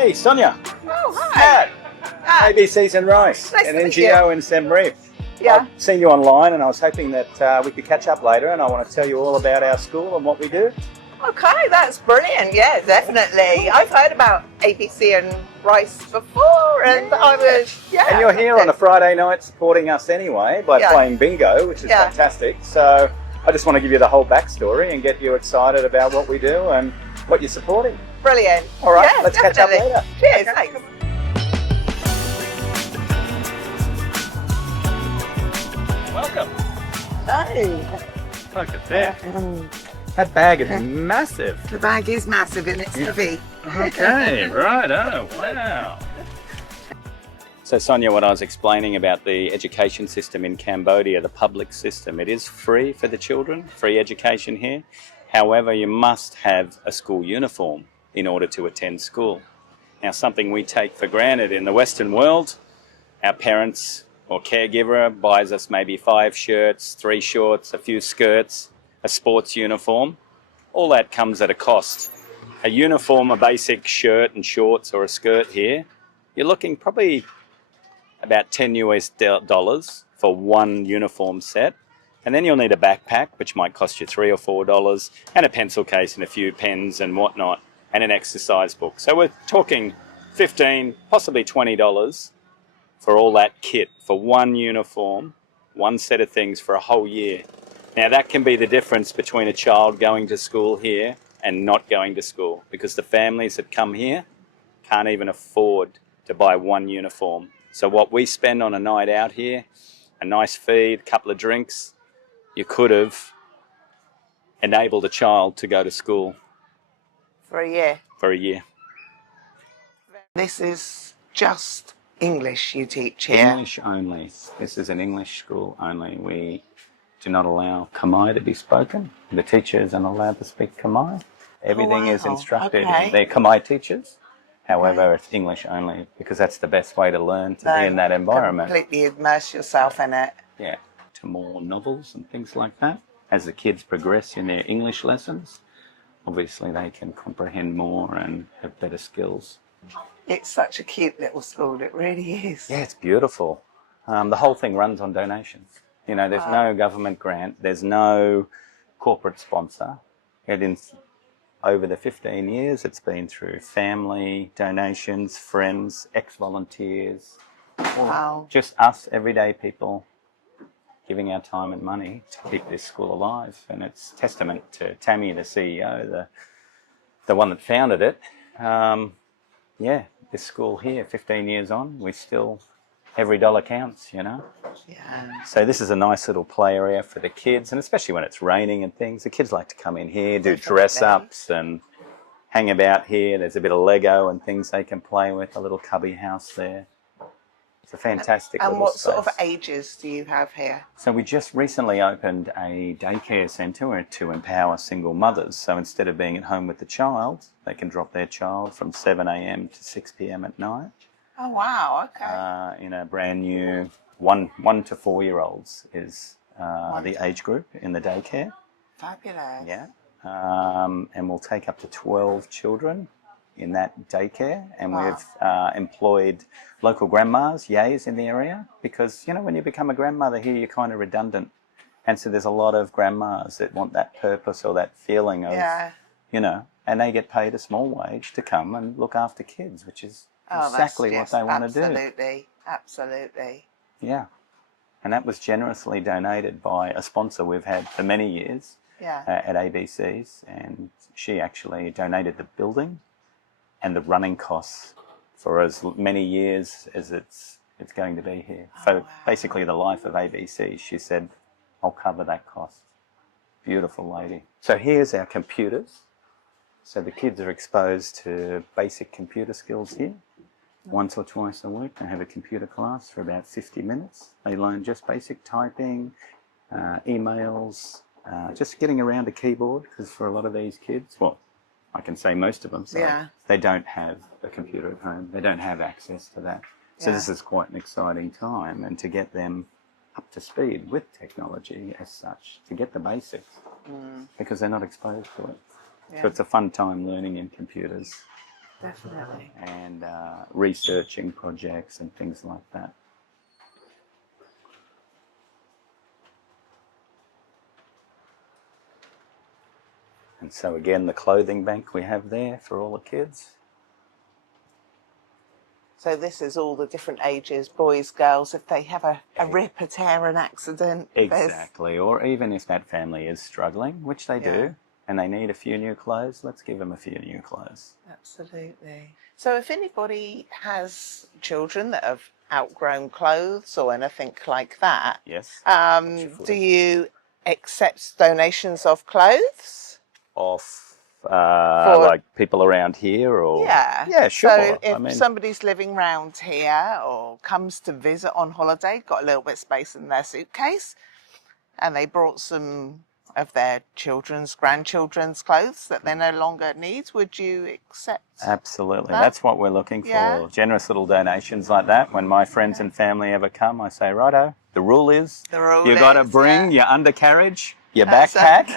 Hey, Sonia. Oh, hi. Pat. Hi. ABCs and Rice, Nice an to meet NGO in Siem Reap. Yeah. I've seen you online and I was hoping that we could catch up later, and I want to tell you all about our school and what we do. Okay, that's brilliant. Yeah, definitely. I've heard about ABC and Rice before, and I was, And you're here on a Friday night supporting us anyway by playing bingo, which is fantastic. So I just want to give you the whole backstory and get you excited about what we do and what you're supporting. Brilliant. All right, Yeah, let's definitely. catch up later. Cheers, thanks. Welcome. Hi. Look at that. That bag is massive. The bag is massive and it's heavy. Okay, right. Oh, wow. So Sonia, what I was explaining about the education system in Cambodia, the public system, it is free for the children, free education here. However, you must have a school uniform in order to attend school. Now, something we take for granted in the Western world, our parents or caregiver buys us maybe 5 shirts, 3 shorts, a few skirts, a sports uniform. All that comes at a cost. A uniform, a basic shirt and shorts or a skirt here, you're looking probably about $10 for one uniform set. And then you'll need a backpack, which might cost you $3 or $4, and a pencil case and a few pens and whatnot, and an exercise book. So we're talking $15, possibly $20 for all that kit, for one uniform, one set of things for a whole year. Now that can be the difference between a child going to school here and not going to school, because the families that come here can't even afford to buy one uniform. So what we spend on a night out here, a nice feed, a couple of drinks, you could have enabled a child to go to school. For a year. For a year. This is just English you teach here? English only. This is an English school only. We do not allow Khmer to be spoken. The teachers are not allowed to speak Khmer. Everything is instructed. They're Khmer teachers. However, it's English only because that's the best way to learn, to be in that environment. Completely immerse yourself in it. Yeah, to more novels and things like that. As the kids progress in their English lessons, obviously they can comprehend more and have better skills. It's such a cute little school, it really is. Yeah, it's beautiful. The whole thing runs on donations. You know, there's no government grant, there's no corporate sponsor. Over the 15 years, it's been through family, donations, friends, ex-volunteers. Wow. Just us, everyday people, giving our time and money to keep this school alive. And it's testament to Tammy, the CEO, the one that founded it. Yeah, this school here, 15 years on, we still, every dollar counts, you know? Yeah. So this is a nice little play area for the kids, and especially when it's raining and things, the kids like to come in here, do dress-ups and hang about here. There's a bit of Lego and things they can play with, a little cubby house there. It's a fantastic little And what space. sort of ages do you have here? So we just recently opened a daycare centre to empower single mothers. So instead of being at home with the child, they can drop their child from 7 a.m. to 6 p.m. at night. Oh, wow, okay. In a brand new 1 to 4 year olds is the age group in the daycare. Fabulous. Yeah. And we'll take up to 12 children in that daycare. And we've employed local grandmas, yays in the area, because, you know, when you become a grandmother here, you're kind of redundant. And so there's a lot of grandmas that want that purpose or that feeling of, you know, and they get paid a small wage to come and look after kids, which is exactly what they want to do. Absolutely, absolutely. Yeah. And that was generously donated by a sponsor we've had for many years at ABC's, and she actually donated the building and the running costs for as many years as it's going to be here. So basically the life of ABC, she said, I'll cover that cost. Beautiful lady. So here's our computers. So the kids are exposed to basic computer skills here. Once or twice a week, they have a computer class for about 50 minutes. They learn just basic typing, emails, just getting around a keyboard, because for a lot of these kids, well, I can say most of them, so they don't have a computer at home. They don't have access to that. So this is quite an exciting time, and to get them up to speed with technology as such, to get the basics, because they're not exposed to it. So it's a fun time learning in computers. definitely. And researching projects and things like that. And so again, the clothing bank we have there for all the kids. So this is all the different ages, boys, girls, if they have a rip, a tear, an accident. Exactly, or even if that family is struggling, which they do, and they need a few new clothes, let's give them a few new clothes. Absolutely. So if anybody has children that have outgrown clothes or anything like that, Yes. do you accept donations of clothes? Like people around here, or yeah, sure. So if somebody's living round here or comes to visit on holiday, got a little bit of space in their suitcase, and they brought some of their children's, grandchildren's clothes that they no longer need, would you accept? Absolutely, that? that's what we're looking for. Generous little donations like that. When my friends and family ever come, I say, righto, the rule is you got to bring your undercarriage. Your backpack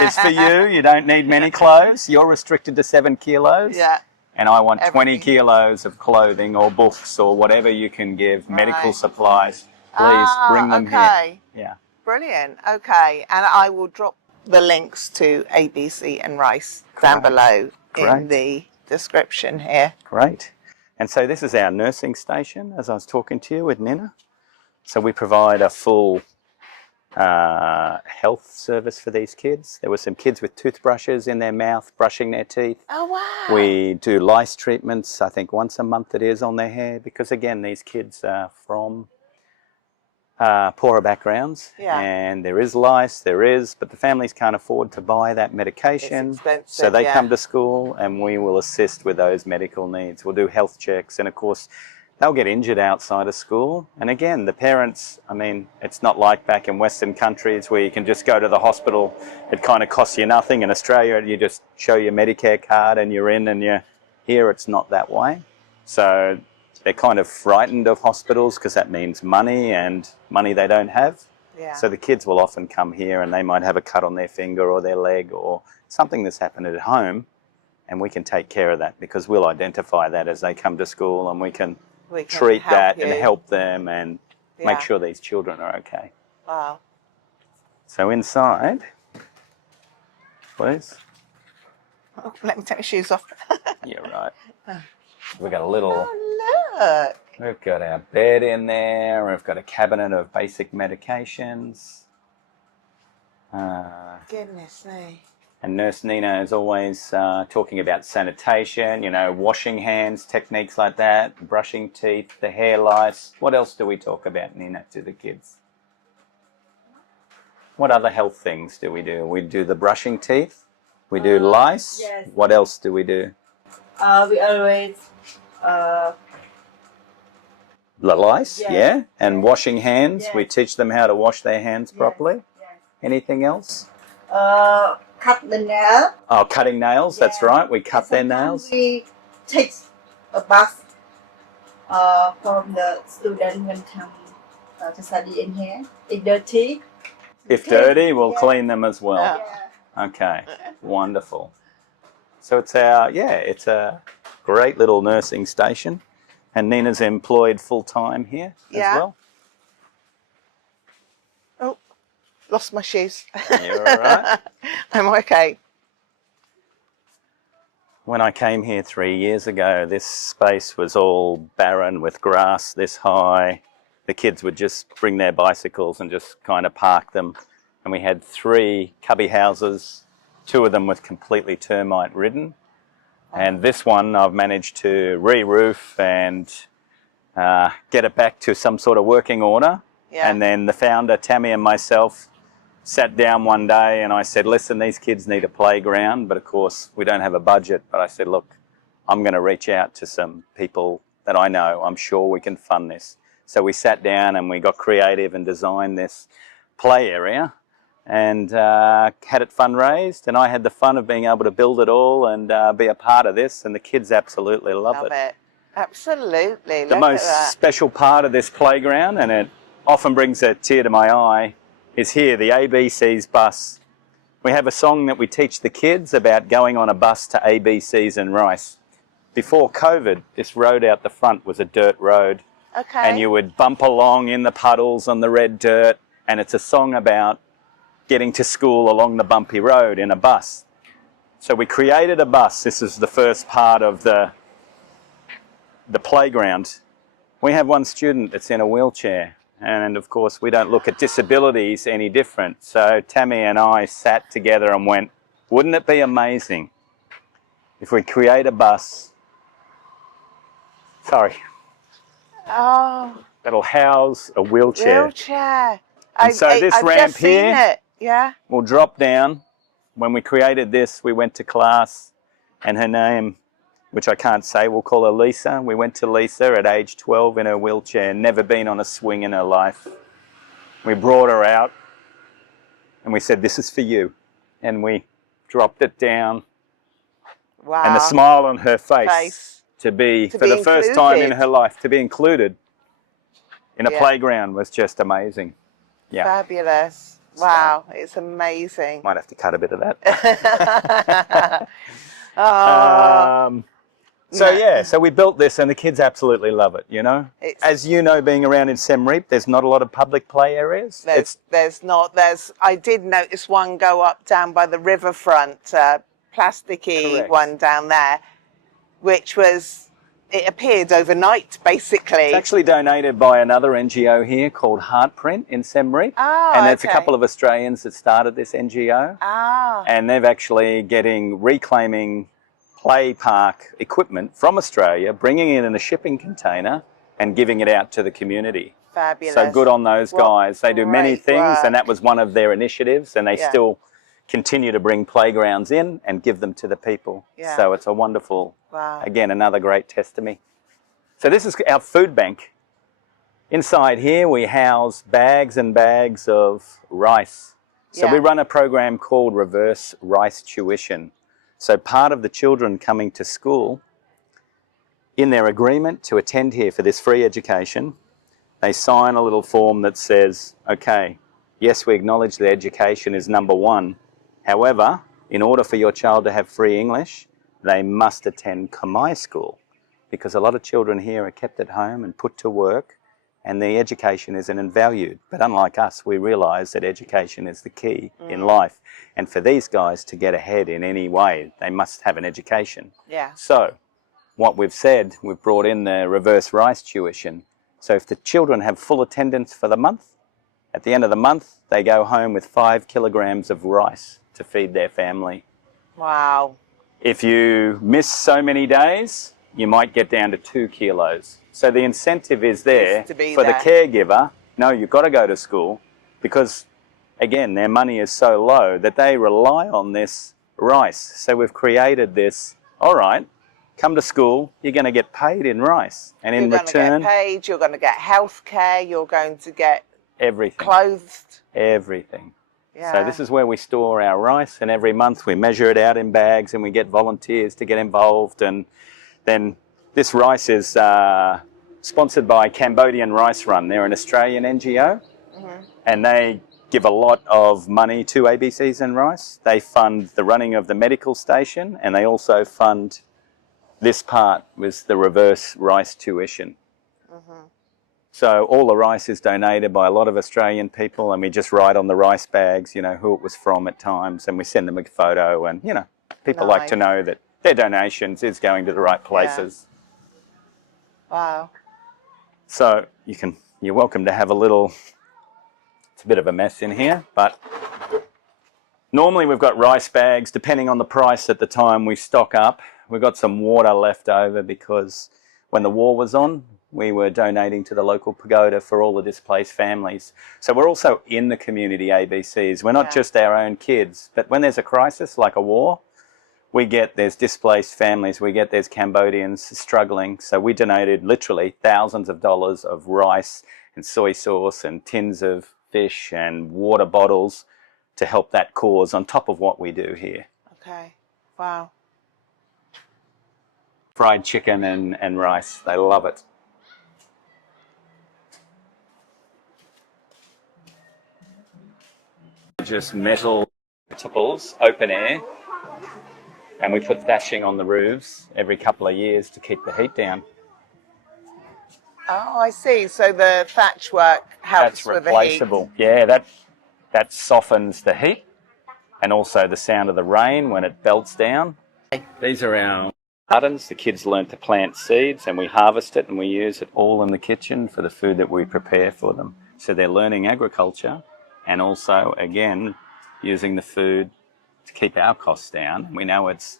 is for you. You don't need many clothes. You're restricted to 7 kilos. Yeah. And I want 20 kilos of clothing or books or whatever you can give, medical supplies. Please bring them here. Yeah. Brilliant. Okay. And I will drop the links to ABC and Rice down below in the description here. Great. And so this is our nursing station, as I was talking to you with Nina. So we provide a full health service for these kids. There were some kids with toothbrushes in their mouth, brushing their teeth. Oh, wow. We do lice treatments, I think once a month it is, on their hair, because again, these kids are from poorer backgrounds, and there is lice, but the families can't afford to buy that medication. It's expensive, so they come to school and we will assist with those medical needs. We'll do health checks, and of course they'll get injured outside of school. And again, the parents, I mean, it's not like back in Western countries where you can just go to the hospital. It kind of costs you nothing. In Australia, you just show your Medicare card and you're in, and you're here. It's not that way. So they're kind of frightened of hospitals because that means money, and money they don't have. Yeah. So the kids will often come here and they might have a cut on their finger or their leg or something that's happened at home, and we can take care of that because we'll identify that as they come to school, and we can treat that and help them and make sure these children are okay. Wow. So inside, please. Oh, let me take my shoes off. You're right. We've got a little... Oh, look. We've got our bed in there. We've got a cabinet of basic medications. Goodness me. And Nurse Nina is always talking about sanitation, you know, washing hands, techniques like that, brushing teeth, the hair lice. What else do we talk about, Nina, to the kids? What other health things do we do? We do the brushing teeth. We do lice. Yes. What else do we do? We always The lice, yes. yeah. And washing hands. Yes. We teach them how to wash their hands properly. Yes. Anything else? Cut the nail. Oh, cutting nails, that's right. We cut their nails. We take a bus from the student when come to study in here. If dirty. If dirty, we'll clean them as well. Yeah. Okay, wonderful. So it's it's a great little nursing station, and Nina's employed full time here as well. Oh, lost my shoes. You're all right. I'm okay. When I came here 3 years ago, this space was all barren with grass this high. The kids would just bring their bicycles and just kind of park them. And we had 3 cubby houses, 2 of them were completely termite ridden. And this one I've managed to re-roof and get it back to some sort of working order. Yeah. And then the founder, Tammy, and myself sat down one day and I said, listen, these kids need a playground, but of course we don't have a budget. But I said, look, I'm going to reach out to some people that I know. I'm sure we can fund this. So we sat down and we got creative and designed this play area and had it fundraised. And I had the fun of being able to build it all and be a part of this. And the kids absolutely love it. Absolutely. The most special part of this playground, and it often brings a tear to my eye, is here, the ABC's bus. We have a song that we teach the kids about going on a bus to ABC's and Rice. before COVID, this road out the front was a dirt road. Okay. And you would bump along in the puddles on the red dirt, and it's a song about getting to school along the bumpy road in a bus. So we created a bus. This is the first part of the playground. We have one student that's in a wheelchair, and of course we don't look at disabilities any different. So Tammy and I sat together and went, wouldn't it be amazing if we create a bus, that'll house a wheelchair. Wheelchair. And so this I've ramp just seen here it. Yeah. will drop down. When we created this, we went to class, and her name, which I can't say, we'll call her Lisa. We went to Lisa at age 12 in her wheelchair, never been on a swing in her life. We brought her out and we said, this is for you. And we dropped it down. Wow. And the smile on her face to be for the first time in her life, to be included in a playground was just amazing. Yeah. Fabulous. Wow, it's amazing. Might have to cut a bit of that. So we built this and the kids absolutely love it, you know. As you know, being around in Siem Reap, there's not a lot of public play areas. I did notice one go up down by the riverfront, plasticky one down there, which was, it appeared overnight, basically. It's actually donated by another NGO here called Heartprint in Siem Reap. Oh, and there's a couple of Australians that started this NGO. Ah. And they've actually reclaiming play park equipment from Australia, bringing it in a shipping container and giving it out to the community. Fabulous. So good on those guys. They do many things, and that was one of their initiatives, and they still continue to bring playgrounds in and give them to the people. Yeah. So it's a wonderful, again, another great testimony. So this is our food bank. Inside here we house bags and bags of rice. So we run a program called Reverse Rice Tuition. So part of the children coming to school, in their agreement to attend here for this free education, they sign a little form that says, okay, yes, we acknowledge that education is number one. However, in order for your child to have free English, they must attend Khmer school, because a lot of children here are kept at home and put to work, and the education isn't valued. But unlike us, we realise that education is the key in life. And for these guys to get ahead in any way, they must have an education. Yeah. So what we've said, we've brought in the reverse rice tuition. So if the children have full attendance for the month, at the end of the month, they go home with 5 kilograms of rice to feed their family. Wow. If you miss so many days, you might get down to 2 kilos. So the incentive is there for the caregiver. No, you've got to go to school, because, again, their money is so low that they rely on this rice. So we've created this, all right, come to school, you're going to get paid in rice. And in return, you're going to get paid, you're going to get health care, you're going to get everything. Clothed. Everything. Yeah. So this is where we store our rice, and every month we measure it out in bags and we get volunteers to get involved. And then this rice is sponsored by Cambodian Rice Run. They're an Australian NGO, and they give a lot of money to ABCs and Rice. They fund the running of the medical station, and they also fund this part with the reverse rice tuition. So all the rice is donated by a lot of Australian people, and we just write on the rice bags, you know, who it was from at times, and we send them a photo, and, you know, people like to know that their donations is going to the right places. Yeah. Wow. So you're welcome to have a little, it's a bit of a mess in here, but normally we've got rice bags, depending on the price at the time we stock up. We've got some water left over because when the war was on, we were donating to the local pagoda for all the displaced families. So we're also in the community ABCs. We're not just our own kids, but when there's a crisis like a war, there's displaced families, there's Cambodians struggling. So we donated literally thousands of dollars of rice and soy sauce and tins of fish and water bottles to help that cause on top of what we do here. Okay, wow. Fried chicken and rice, they love it. Just metal tipples, open air. And we put thatching on the roofs every couple of years to keep the heat down. Oh, I see. So the thatch work helps That's with the heat. replaceable. Yeah, that softens the heat and also the sound of the rain when it belts down. These are our gardens. The kids learn to plant seeds and we harvest it and we use it all in the kitchen for the food that we prepare for them. So they're learning agriculture and also, again, using the food to keep our costs down. We know it's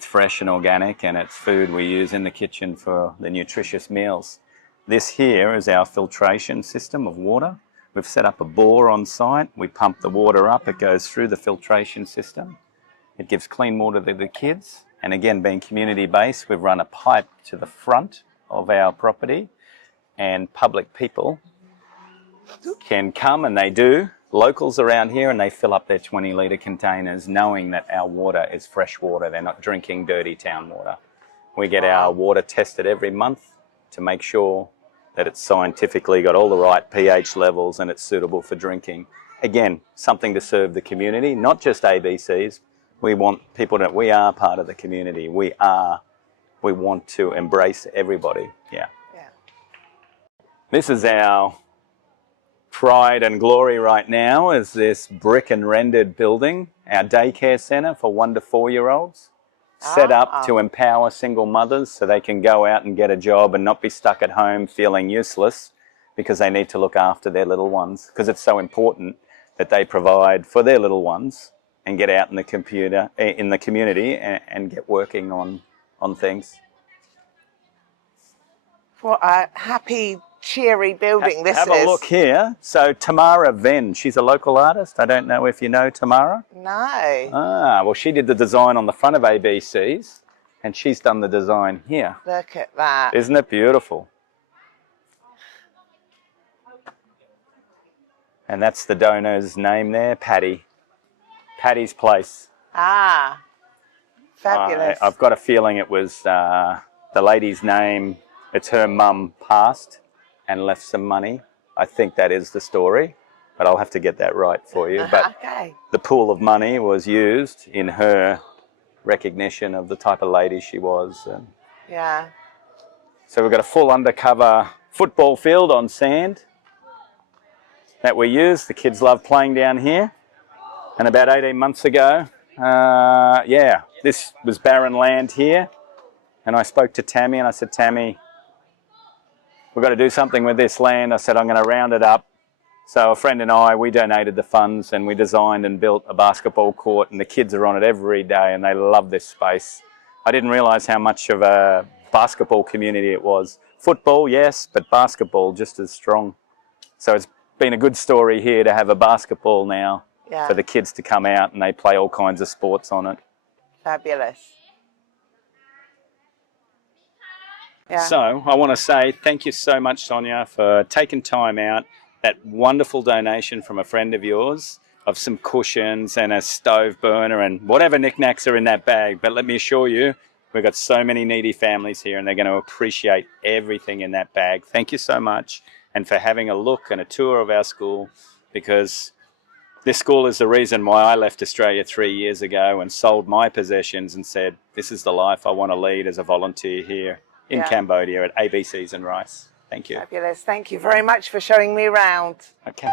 fresh and organic and it's food we use in the kitchen for the nutritious meals. This here is our filtration system of water. We've set up a bore on site. We pump the water up. It goes through the filtration system. It gives clean water to the kids. And again, being community-based, we've run a pipe to the front of our property and public people can come, and they do, locals around here, and they fill up their 20-litre containers knowing that our water is fresh water. They're not drinking dirty town water. We get our water tested every month to make sure that it's scientifically got all the right pH levels and it's suitable for drinking. Again, something to serve the community, not just ABCs. We want people that we are part of the community. We want to embrace everybody. Yeah. This is our pride and glory right now, is this brick and rendered building, our daycare centre for 1 to 4-year-olds. Set up to empower single mothers so they can go out and get a job and not be stuck at home feeling useless because they need to look after their little ones, because it's so important that they provide for their little ones and get out in the community and get working on things. What a happy, cheery building this is. Have a look here. So Tamara Venn, she's a local artist. I don't know if you know Tamara. No. Well, she did the design on the front of ABCs and she's done the design here. Look at that. Isn't it beautiful? And that's the donor's name there, Patty. Patty's Place. Fabulous. I've got a feeling it was the lady's name. It's her mum passed and left some money. I think that is the story, but I'll have to get that right for you. But the pool of money was used in her recognition of the type of lady she was. Yeah. So we've got a full undercover football field on sand that we use. The kids love playing down here. And about 18 months ago, this was barren land here. And I spoke to Tammy and I said, Tammy, we've got to do something with this land. I said, I'm going to round it up. So a friend and I, we donated the funds and we designed and built a basketball court, and the kids are on it every day and they love this space. I didn't realise how much of a basketball community it was. Football, yes, but basketball just as strong. So it's been a good story here to have a basketball now for the kids to come out and they play all kinds of sports on it. Fabulous. Yeah. So I want to say thank you so much, Sonia, for taking time out. That wonderful donation from a friend of yours of some cushions and a stove burner and whatever knickknacks are in that bag. But let me assure you, we've got so many needy families here and they're going to appreciate everything in that bag. Thank you so much, and for having a look and a tour of our school, because this school is the reason why I left Australia 3 years ago and sold my possessions and said, this is the life I want to lead as a volunteer here in Cambodia at ABCs and Rice. Thank you. Fabulous. Thank you very much for showing me around. Okay.